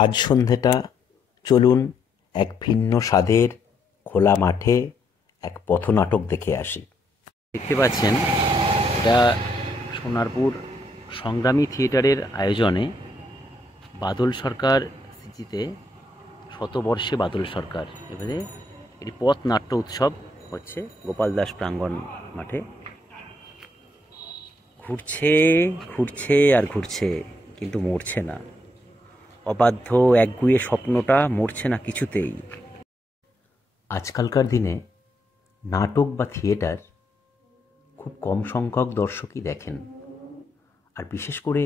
আজ সন্ধেটা চলুন এক ভিন্ন স্বাদের খোলা মাঠে এক পথনাটক দেখে আসি। দেখতে পাচ্ছেন এটা সোনারপুর সংগ্রামী থিয়েটারের আয়োজনে বাদল সরকার স্মৃতিতে শতবর্ষে বাদল সরকার, এবারে এটি পথ নাট্য উৎসব হচ্ছে গোপাল দাস প্রাঙ্গণ মাঠে। ঘুরছে ঘুরছে আর ঘুরছে, কিন্তু মরছে না। অবাধ্য একগুঁয়ে স্বপ্নটা মরছে না কিছুতেই। আজকালকার দিনে নাটক বা থিয়েটার খুব কম সংখ্যক দর্শকই দেখেন, আর বিশেষ করে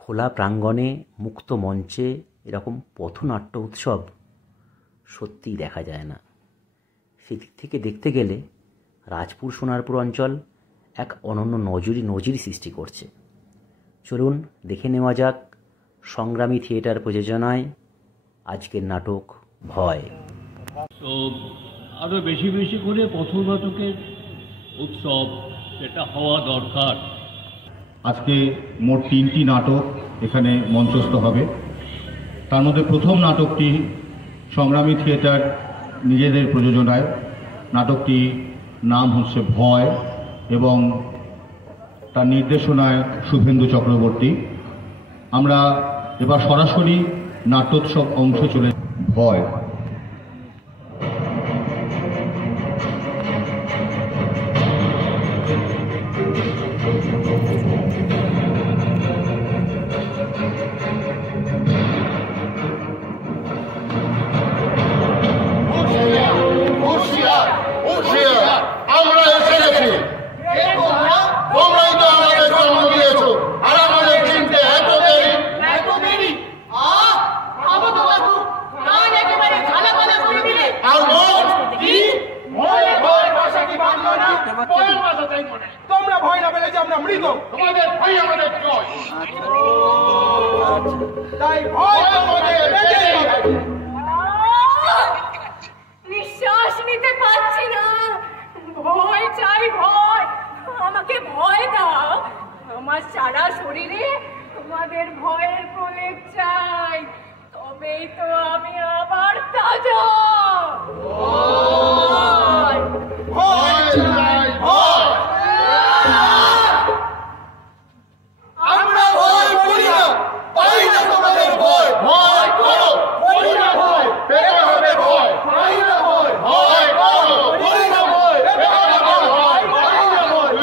খোলা প্রাঙ্গণে মুক্ত মঞ্চে এরকম পথনাট্য উৎসব সত্যিই দেখা যায় না। সেদিক থেকে দেখতে গেলে রাজপুর সোনারপুর অঞ্চল এক অনন্য নজির সৃষ্টি করছে। চলুন দেখে নেওয়া যাক সংগ্রামী থিয়েটার প্রযোজনায় আজকের নাটক ভয়। তো আরও বেশি বেশি করে পথনাটকের উৎসব এটা হওয়া দরকার। আজকে মোট 3টি নাটক এখানে মঞ্চস্থ হবে। তার মধ্যে প্রথম নাটকটি সংগ্রামী থিয়েটার নিজেদের প্রযোজনায়। নাটকটি নাম হচ্ছে ভয় এবং তার নির্দেশনায় শুভেন্দু চক্রবর্তী। আমরা এবার সরাসরি নাট্যোৎসব অংশে চলে। ভয়। তোমরা ভয় না পেলে যে আমরা মৃত, তোমাদের ভয় আমাদের জয়। তাই ভয় আমাদের নিঃশ্বাস নিতে পারছি না, ভয় চাই, ভয়। আমাকে ভয় দাও, আমার সারা শরীরে তোমাদের ভয়ের প্রলেপ চাই, তবেই তো আমি আবার তাজা। ভয় চাই, ভয়। আমরা ভয় করি না, পাই না তোমাদের ভয়। ভয় করো, করি না ভয়, পেতে হবে ভয়। পাই না ভয়, ভয় করো, করি না ভয়, পেতে হবে ভয়। পাই না ভয়।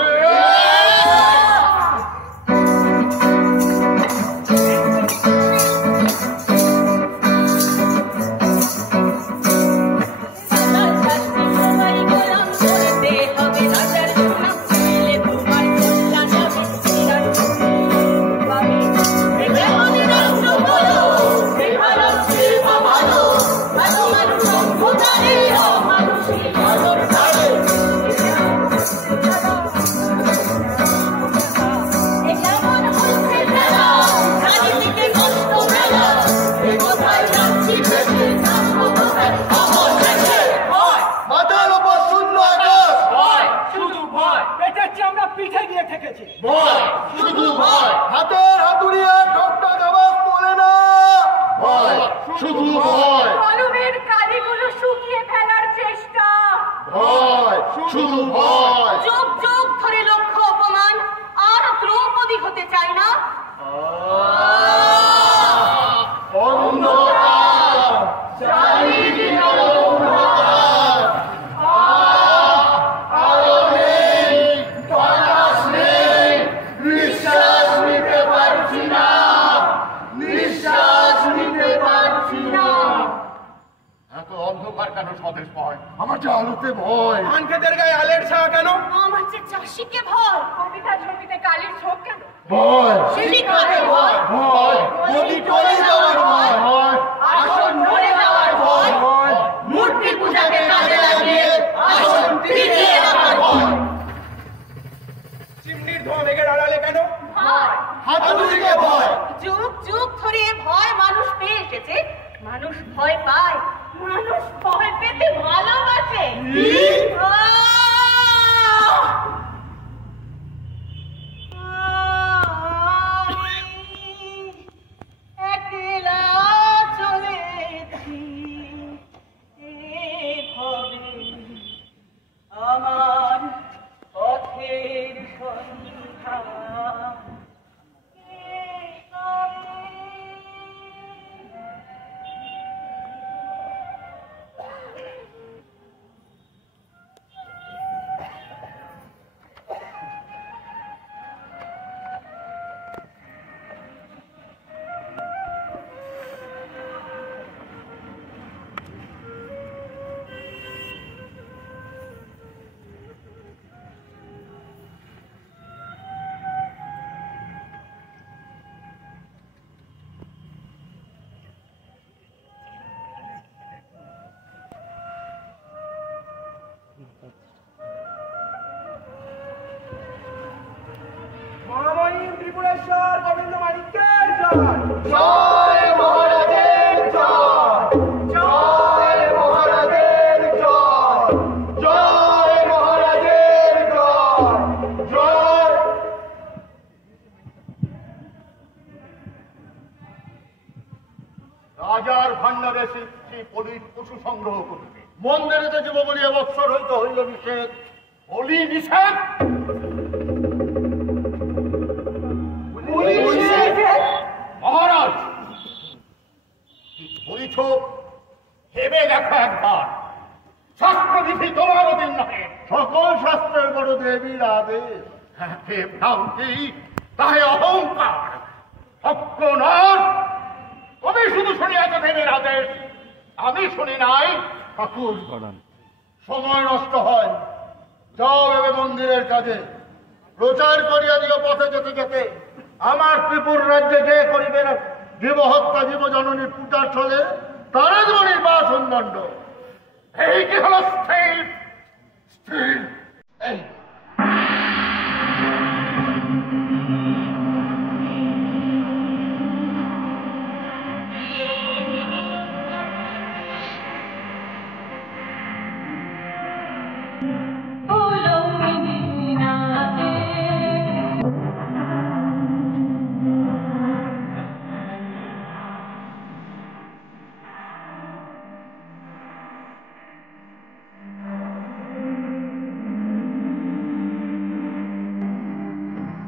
হাতের হাতুড়িয়ে ঠোঁটটা জবাব তোলে না, ভয় শুধু ভয়। কলমের কালিগুলো শুকিয়ে ফেলার চেষ্টা, ভয় শুধু ভয়। যুগ যুগ ধরে লক্ষ্য অপমান, আর দ্রৌপদী হতে চাই না। অন্ধকার চারিদিকে অন্ধকার, আলো নেই, বাতাস নেই, নিঃশ্বাস নিতে পারছি না, নিঃশ্বাস নিতে পারছি না। এত অন্ধকার কেন স্বদেশ ভয়? আমার যে আলোতে ভয়। ধান খেতের গায়ে আলের ছায়া কেন? আমার যে চাষিকে ভয়। কবিতা ছবিতে কালির ছোপ কেন? ভয় শিলিকাতে ভয়। ভয় নদী চলে যাওয়ার ভয়। ভয় আসন নড়ে যাওয়ার ভয়। ভয় মূর্তি পূজাকে কাজে লাগিয়ে আসন টিকিয়ে রাখার ভয়। চিমনির ধোঁয়া মেঘের আড়ালে কেন? ভয়। হাতুড়িকে ভয়। যুগ যুগ ধরে ভয় মানুষ পেয়ে এসেছে, মানুষ ভয় পায়, মানুষ ভয় পেতে ভালোবাসে। একলা রাজার ভান্ডারে শ্রী বলির পশু সংগ্রহ করিবে। মন্দিরেতে জীব বলিয়া বৎসর হইতে হইল নিষেধ। বলি নিষেধ, মহারাজ বলিছ ভেবে দেখো একবার। শাস্ত্রবিধি তোমার অধীন নহে, সকল শাস্ত্রের বড় দেবীর আদেশ। হে ভ্রান্তি, তাহে অহংকার, ভক্ত নর। তুমি শুধু শুনিয়াছ দেবীর আদেশ, আমি শুনি নাই। ঠাকুর, সময় নষ্ট হয়, যাও এবে মন্দিরের কাজে। প্রচার করিয়া দিও পথে যেতে যেতে। আমার ত্রিপুর রাজ্যে যে করিবে না জীব হত্যা, জীব জননীর পুটার চলে, তারা জীবনের বা সুন্দণ্ড। এই কি হল স্থির স্থির।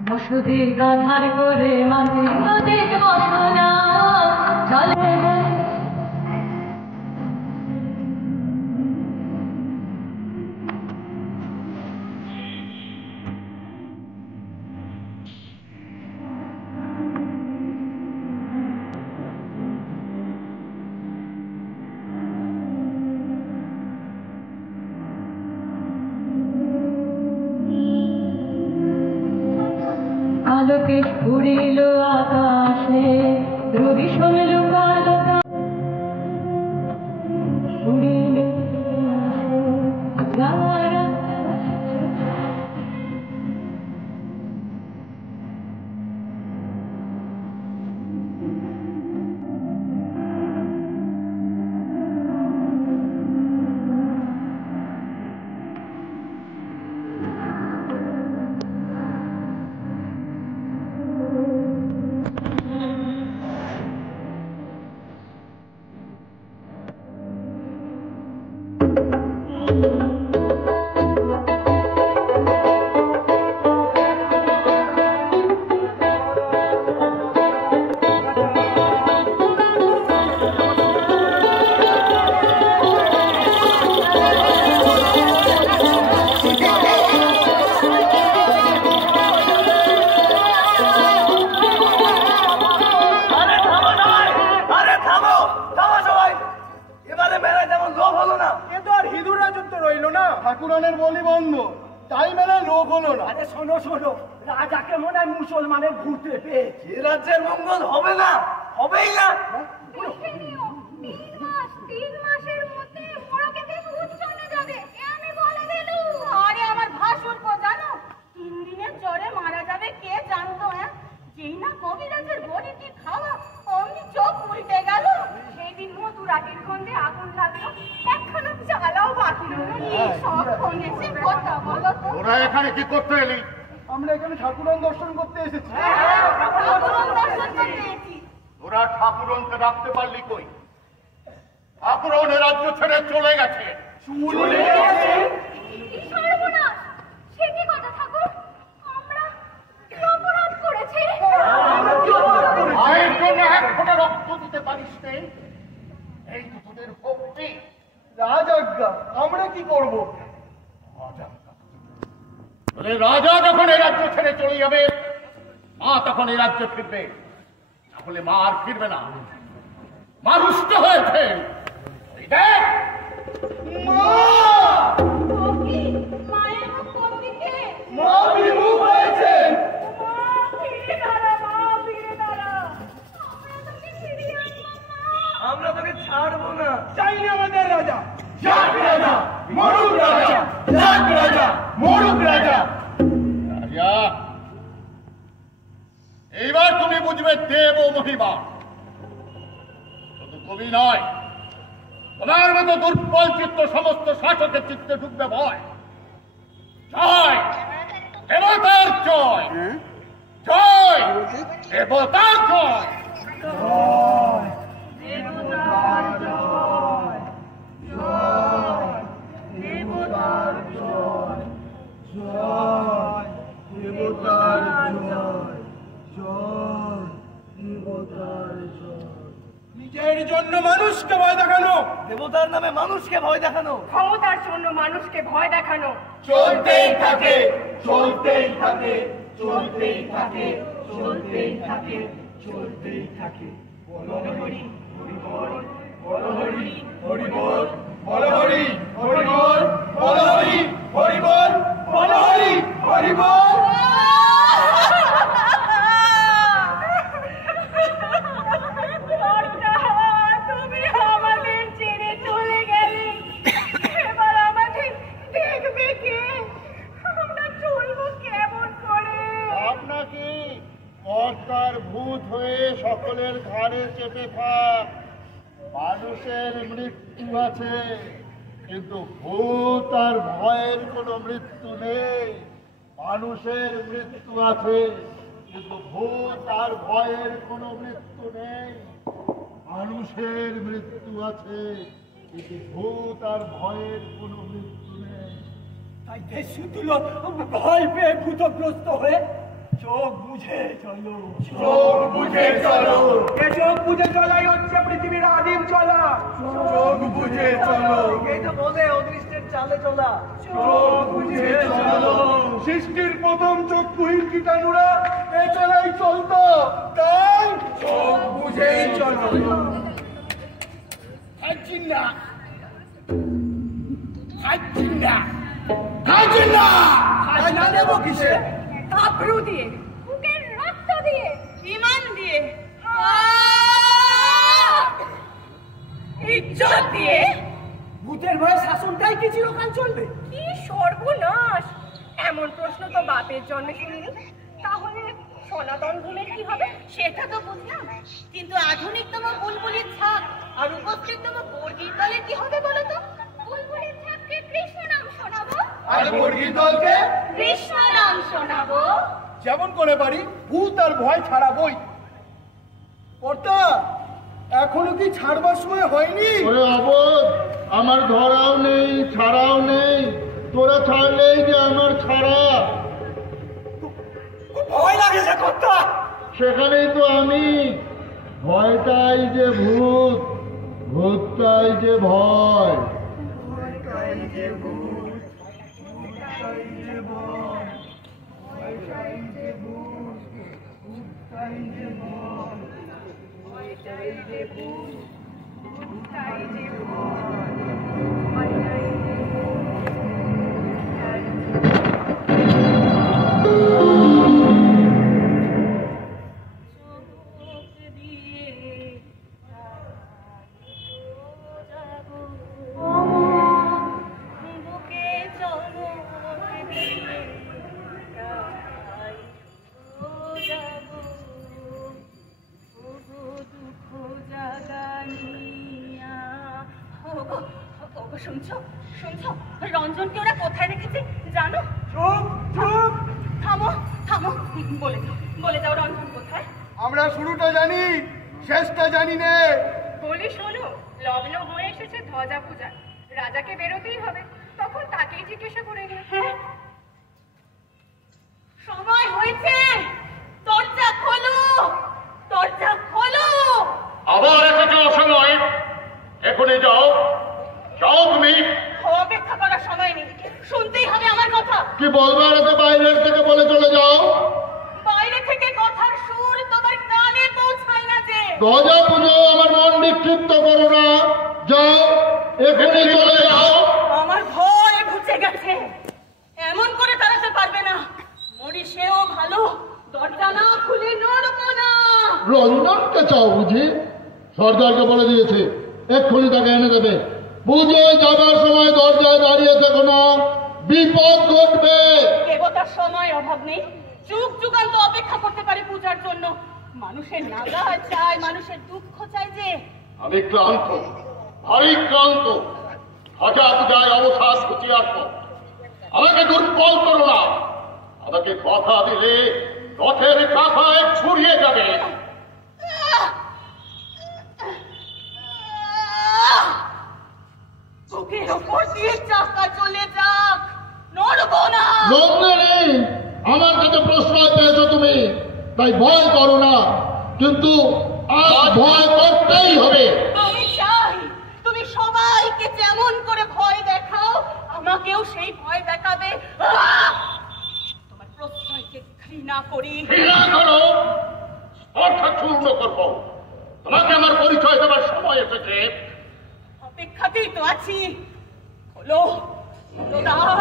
বসতির গাধার করে মাঝে নদীর বসনা চলে। আলোকে উড়িল আকাশে, রবি শুনল কালো উড়িল ঠাকুরানের বলি বন্ধ, তাই মেলায় লোক হলো না। আরে শোনো শোনো, রাজাকে মনে হয় মুসলমানের ভূতে পেয়েছে। রাজ্যের মঙ্গল হবে না, হবেই না। দেখে নিও, 3 মাসের মধ্যে বড়কেতে ভূত চলে যাবে, এ আমি বলে দিলুম। আরে আমার ভাসুর কো জানো, 3 দিনের জ্বরে মারা যাবে কে জানতো? হ্যাঁ, যেই না কবিরাজের বড়িটি খাওয়া অমনি চোখ উল্টে গেল। সেই দিন মধুরাটির গন্ধে আগুন লাগলো, একখানা জ্বালাও বাকি রইল। এই সব শুনেছি, কথা বলো তো। ওরা এখানে কি করতে এলি? আমরা এখানে ঠাকুরান দর্শন করতে এসেছি। ঠাকুরন দর্শন করতে এসেছি। ওরা ঠাকুরনকে রাখতে পারলি কই? ঠাকুরন রাজ্য ছেড়ে চলে গেছে। কি সর্বনাশ! সে কি কথা ঠাকুর? আমরা কি অপরাধ করেছি? মায়ের জন্য এক ফোঁটা রক্ত দিতে পারিস নে? এই তো তোদের ভক্তি। রাজাজ্ঞা, আমরা কি করব? রাজা যখন এই রাজ্য ছেড়ে চলে যাবে, মা তখন এই রাজ্যে ফিরবে। তাহলে মা আর ফিরবে না, মা রুষ্ট হয়েছে। দেখ মায়ের মুখ কোন দিকে? মা বিমুখ হয়েছে। মা ফিরে দাঁড়া, মা ফিরে দাঁড়া। আমরা তোকে ফিরিয়ে আনবো মা। আমরা তোকে ছাড়বো না। চাইনি আমাদের রাজা। যাক রাজা, মরুক রাজা, যাক রাজা, মরুক রাজা। রাজা, এইবার তুমি বুঝবে দেব ও মহিমা। শুধু কবি নয়, তোমার মতো দুর্বল চিত্ত সমস্ত শাসকের চিত্তে ঢুকবে ভয়। জয় দেবতার জয়, জয় দেবতার জয়। কিসের জন্য মানুষকে ভয় দেখানো? দেবতার নামে মানুষকে ভয় দেখানো, ক্ষমতার জন্য মানুষকে ভয় দেখানো চলতেই থাকে, চলতেই থাকে, চলতেই থাকে, চলতেই থাকে, চলতেই থাকে। বলো হরি হরি বল, বলো হরি হরি বল, বলো হরি হরি বল, বলো হরি হরি বল, বলো হরি হরি বল। তুমি আমাদের ছেড়ে চলে গেলে, এবার আমাদের দেখবে কে? আমরা চলবো কেমন করে? আপনাকে কর্তার ভূত হয়ে সকলের ঘাড়ে চেপে থাক। মানুষের মৃত্যু আছে, কিন্তু ভূত আর ভয়ের কোনো মৃত্যু নেই। মানুষের মৃত্যু আছে, কিন্তু ভূত আর ভয়ের কোনো মৃত্যু নেই। মানুষের মৃত্যু আছে, কিন্তু ভূত আর ভয়ের কোনো মৃত্যু নেই। তাই দেশি তুলো ভয় পেয়ে ভূতগ্রস্ত হয়ে চোখ বুঝে চলো, চোখ বুঝে চলো, এ চোখ বুঝে চলাই হচ্ছে পৃথিবীর আদিম চলা। চোখ বুঝে চলো, এই তো বলে অদৃষ্টের চালে চলা। চোখ বুঝে চলো। সৃষ্টির প্রথম চক্ষুহীন কীটাণুরা এ চলাই চলতো, তাই চোখ বুঝেই চলো। খাচ্ছিন না, খাচ্ছিন না, খাচ্ছেন না, খাজ না দেবো কিসে? আব্রু দিয়ে, বুকের রক্ত দিয়ে, ইমান দিয়ে, ইজ্জত দিয়ে। ভূতের ভয়ে শাসনটাই কি চিরকাল চলবে? কি সর্বনাশ! এমন প্রশ্ন তো বাপের জন্মে শুনিনি। তাহলে সনাতন ধর্মের কি হবে? সেটা তো বুঝলাম, কিন্তু আধুনিকতম বুলবুলির ছাপ আর উপস্থিততম বর্গীর দলের কি হবে বলো তো? বুলবুলির ছাপকে কৃষ্ণ নাম শোনাবো, আর বর্গীর দলকে কৃষ্ণ নাম শোনাবো। যেমন করে পারি ভূত আর ভয় ছাড়াবই। কর্তা, এখনো কি ছাড়বার সময় হয়নি? ওরে অবোধ, আমার ধরাও নেই, ছাড়াও নেই। তোরা ছাড়লেই যে আমার ছাড়া। ভয় লাগে যে কর্তা। সেখানেই তো আমি। ভয়টাই যে ভূত, ভূতটাই যে ভয়। শুনছো শুনছো, রঞ্জনকে ওরা কোথায় রেখেছে জানো? চুপ চুপ, থামো থামো, বলে যাও রঞ্জন কোথায়? আমরা শুরুটা জানি, শেষটা জানি নে। বলি শোনো, লগ্ন হয়ে এসেছে ধ্বজা পূজা, রাজাকে বেরোতেই হবে, তখন তাকেই জিজ্ঞাসা করে নিও। হ্যাঁ, সময় হয়েছে, দরজা খোলো, দরজা খোলো। আবার এসেছে অসময়, এখনই যাও, যাও তুমি। অপেক্ষা করার সময় নেই, শুনতেই হবে আমার কথা। কি বলবার আছে বাইরের থেকে বলে চলে যাও। বাইরে থেকে কথার সুর তোমার কানে পৌঁছায় না যে। ধ্বজা পুজো আমার মন বিক্ষিপ্ত করো না, যাও, এখনই চলে যাও। আমার ভয় ঘুচে গেছে, এমন করে তাড়াতে পারবে না। মরি সেও ভালো, দরজা না খুলে নড়বো না। রঞ্জনকে চাও বুঝি? সর্দারকে বলে দিয়েছে, এক্ষুনি তাকে এনে দেবে। পুজোয় যাবার সময় দরজায় দাঁড়িয়ে থেকো না, বিপদ ঘটবে। দেবতার সময় অভাব নেই, যুগ যুগান্ত অপেক্ষা করতে পারে পূজার জন্য। মানুষের নাগা চায়, মানুষের দুঃখ চায় যে। আমি ক্লান্ত, ভারী ক্লান্ত। ধ্বজা পূজায় অবসাদ ঘুচিয়ে আসবো। আমাকে দুর্বল করো না। আমাকে কথা দিলে রথের কাঁথায় ছড়িয়ে যাবে। চোখের ওপর দিয়ে চাকা চলে যাক, নড়বো না। লগ্নে নেই, আমার কাছে প্রশ্রয় পেয়েছো তুমি, তাই ভয় করো না, কিন্তু আজ ভয় করতেই হবে। করি? ঘৃণা করো, অর্থাৎ চূর্ণ করবো। তোমাকে আমার পরিচয় দেওয়ার সময় এসেছে। অপেক্ষাতেই তো আছি। হলো হলো দ্বার,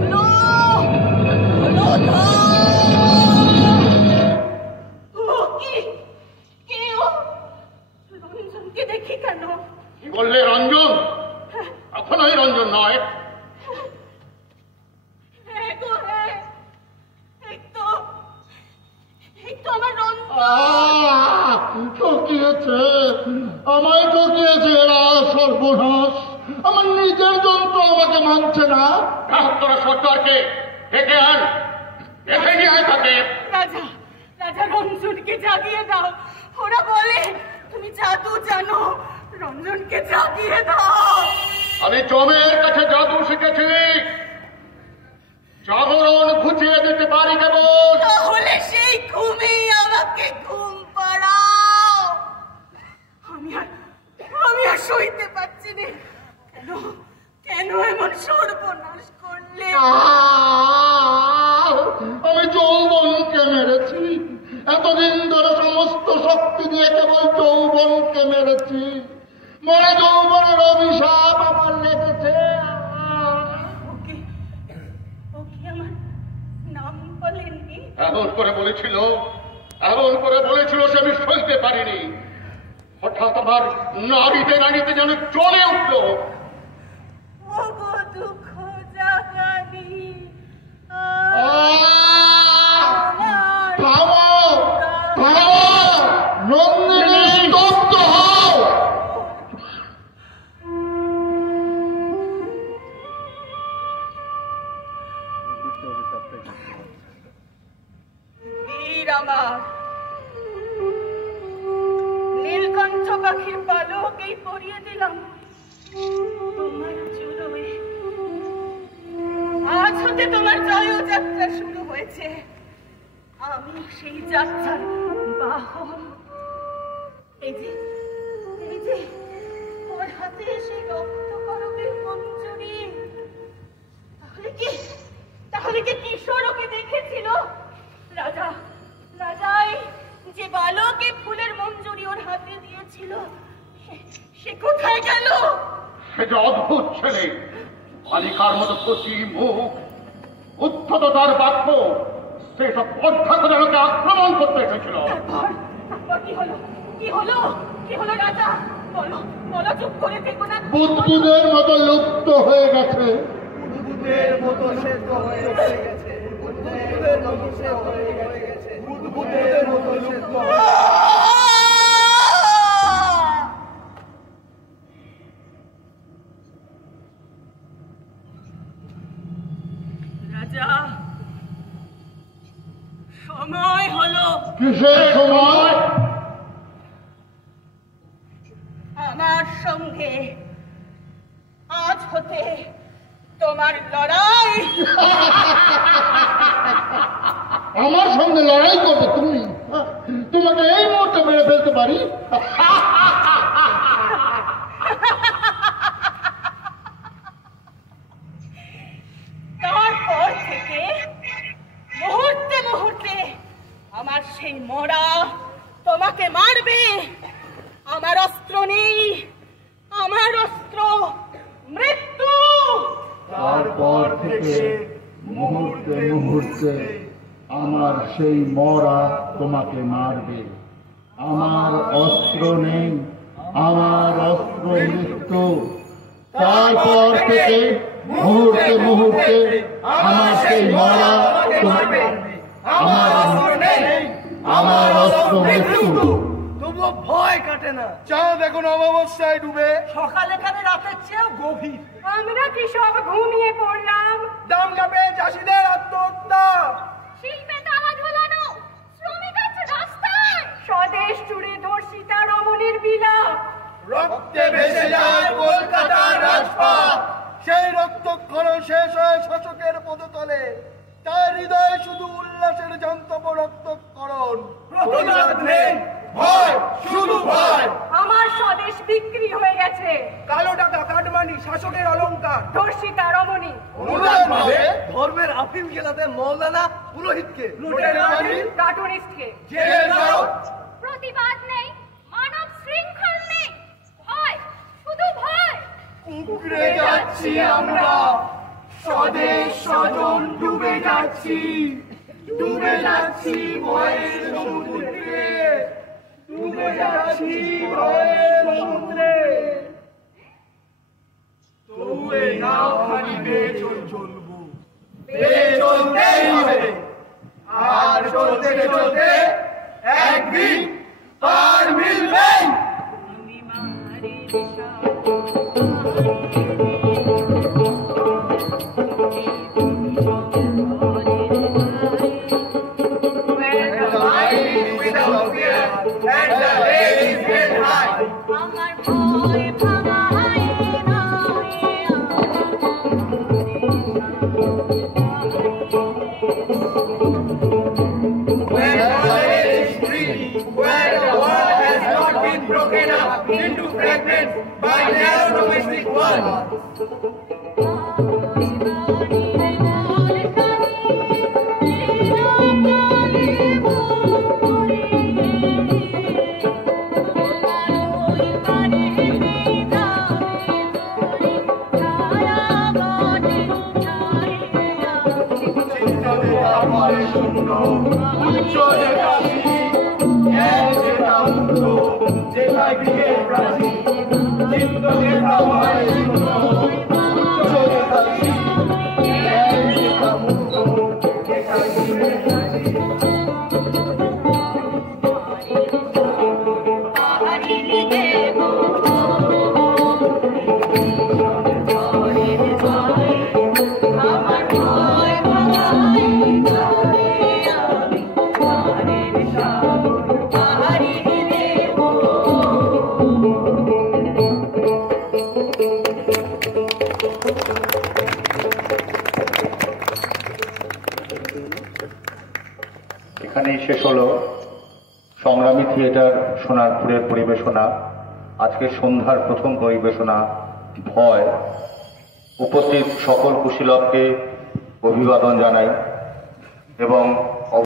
হলো হলো দ্বার। কি কেউ রঞ্জনকে দেখি কেন? কি বললে রঞ্জন? এখনই রঞ্জন নয়। ঠকিয়েছে, আমায় ঠকিয়েছে এরা। সর্বনাশ, আমার নিজের যন্ত্র আমাকে মানছে না। তোরা সরকারকে ডেকে আন, ডেকে নিয়ে আয় তাকে। রাজা, রাজা রঞ্জনকে জাগিয়ে দাও। ওরা বলে তুমি জাদু জানো, রঞ্জনকে জাগিয়ে দাও। আমি জমের কাছে জাদু শিখেছি, জাগরণ ঘুচিয়ে দিতে পারি কেবল। তাহলে সেই ঘুমেই আমাকে ঘুম পাড়াও। আমি আর সইতে পারছি না। কেন কেন এমন সর্বনাশ করলে? আমি যৌবনকে মেরেছি, এতদিন ধরে সমস্ত শক্তি দিয়ে কেবল যৌবনকে মেরেছি। মনে যৌবনের অভিশাপ আমার লেগেছে। ওকে আমার নাম বলেননি? এমন করে বলেছিল, এমন করে বলেছিল সে আমি সইতে পারিনি। হঠাৎ আমার নাড়িতে নাড়িতে যেন চলে উঠলো। দুঃখ জাগানি নন্দিনী স্তব্ধ হও। বীর আমার, নীলকণ্ঠ পাখির পালকেই পরিয়ে দিলাম তোমার চুলোয়। আজ হতে তোমার জয়যাত্রা শুরু হয়েছে। আমি সেই যাত্রার বাহন। এই যে ওর হাতে সেই রক্ত করবের মঞ্জুরি। তাহলে কি কিশোর ওকে দেখেছিল? রাজাই যে বালকে ফুলের মঞ্জুরি ওর হাতে দিয়েছিল, সে কোথায় গেল? সে যে অদ্ভুত ছেলে, বালিকার মতো কচি মুখ, উদ্ধততার বাক্য, সেসব পর্দা করে আমাকে আক্রমণ করতে এসেছিল। কি হলো রাজা? বলো চুপ করে থেকো না। বুদ্বুদের মতো লুপ্ত হয়ে গেছে। বুদ্বুদের মতো সেদ্ধ হয়ে গেছে। বুদ্বুদের মতো সেদ্ধ হয়ে গেছে। বুদ্বুদের মতো সেদ্ধ হয়ে গেছে। রাজা, সময় হলো। কিসের সময়? আমার সঙ্গে আজ হতে তোমার লড়াই। আমার সঙ্গে লড়াই করবে তুমি? তোমাকে এই মুহূর্তে মেরে ফেলতে পারি। তারপর থেকে মুহূর্তে মুহূর্তে আমার সেই মরা তোমাকে মারবে। আমার অস্ত্র নেই, আমার অস্ত্র মৃত্যু। তারপর থেকে মুহূর্তে মুহূর্তে আমার সেই মরা তোমাকে মারবে। আমার অস্ত্র নেই, আমার অস্ত্র মৃত্যু। তারপর থেকে মুহূর্তে মুহূর্তে আমার সেই মরা তোমাকে, আমার অস্ত্র নেই, আমার অস্ত্র মৃত্যু। তবুও ভয় কাটে না। চাঁদ এখন অমাবস্যায় ডুবে, সকাল এখানে রাতের চেয়েও গভীর। আমরা কি সব ঘুমিয়ে পড়লাম? দাঙ্গা পেয়ে চাষিদের আত্মহত্যা, শিল্পে তালা ঝোলানো, শ্রমিক আছে রাস্তায়, স্বদেশ জুড়ে ধর্ষিতা রমণীর বিলাপ, রক্তে ভেসে যায় কলকাতার রাজপথ। সেই রক্তক্ষরণ শেষ হয় শাসকের পদতলে। তার হৃদয়ে শুধু উল্লাসের জান্তব রক্তক্ষরণ। প্রতিবাদ নেই, ভয়, শুধু ভয়। আমার স্বদেশ বিক্রি হয়ে গেছে। কালো টাকা কাটমানি রানী শাসকের অলঙ্কার, ধর্ষিতা রমণী, ধর্মের আফিম গেলাতে মৌলানা পুরোহিতকে, লুটের রানী কার্টুনিস্টকে, প্রতিবাদ নেই, মানব শৃঙ্খল নেই, ভয়, শুধু ভয়। কুঁকড়ে যাচ্ছি আমরা, স্বদেশ স্বজন ডুবে যাচ্ছি, ডুবে যাচ্ছি ভয়ের সমুদ্রে, ডুবে যাচ্ছি ভয়ের সমুদ্রে। তবু এই নাও খালি বেয়ে চলবো, বেয়ে চলতেই হবে, আর চলতে চলতে একদিন পার মিলবেই। Broken up into fragments by narrow domestic walls. এখানেই শেষ হলো সংগ্রামী থিয়েটার সোনারপুরের পরিবেশনা। আজকের সন্ধ্যার প্রথম পরিবেশনা ভয়। উপস্থিত সকল কুশীলবকে অভিবাদন জানাই এবং